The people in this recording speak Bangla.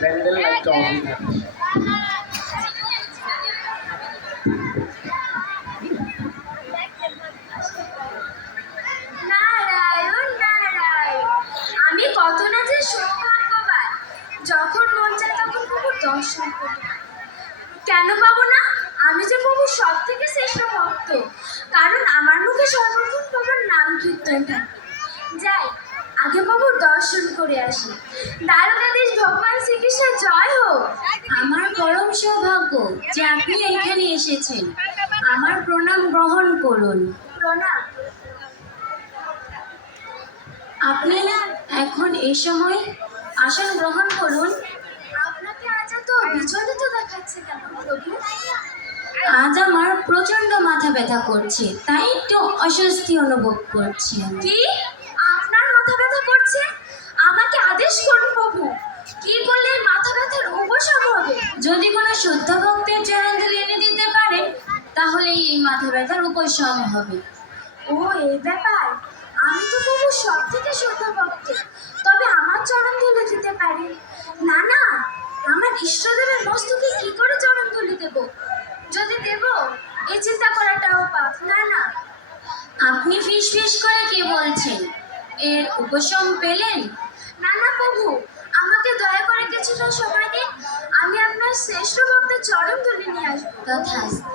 প্যান্ডেল লাইটটা অফই থাকে। নারায়ণ নারায়ণ, আমি কত না যে সৌভাগ্যবান, যখন মন চায় তখন প্রভুর দর্শন করি। কেন পাবো না? আমি যে প্রভুর সব থেকে শ্রেষ্ঠ ভক্ত, কারণ আমার মুখে সর্বক্ষণ প্রভুর নাম কীর্তন থাকে। যাই, আগে প্রভুর দর্শন করে আসি। দ্বারকাধীশ ভগবান শ্রীকৃষ্ণের জয় হোক। আমার পরম সৌভাগ্য যে আপনি এখানে এসেছেন। আমার প্রণাম গ্রহণ করুন। প্রণাম। আপনি এখন এই সময় আসন গ্রহণ করুন। আপনাকে আজ এত বিচলিত দেখাচ্ছে কেন প্রভু? আজ আমার প্রচন্ড মাথা ব্যথা করছে, তাই একটু অস্বস্তি অনুভব করছি আমি। কি? আপনার মাথা ব্যথা করছে? আমাকে আদেশ করুন প্রভু, কি করলে এই মাথা ব্যথার উপশম হবে? যদি কোনো শুদ্ধ ভক্তের চরণধুলি এনে দিতে পারেন, তাহলে এই মাথা ব্যথার উপশম হবে। ও, এই ব্যাপার। আমি তো প্রভু সব থেকে শুদ্ধ ভক্ত, তবে আমার চরণ ধুলে দিতে পারেন? না না, আমার ইষ্টদেবের মস্তকে কি করে চরণ ধুলি দেব? যদি দেব, এই চিন্তা করাটাও পাপ। না না। আপনি ফিস করে কি বলছেন? এর উপশম পেলেন? না না প্রভু, আমাকে দয়া করে কিছুটা সময় দিন, আমি আপনার শ্রেষ্ঠ ভক্তের চরণ ধুলি নিয়ে আসবো। তথাস্তু।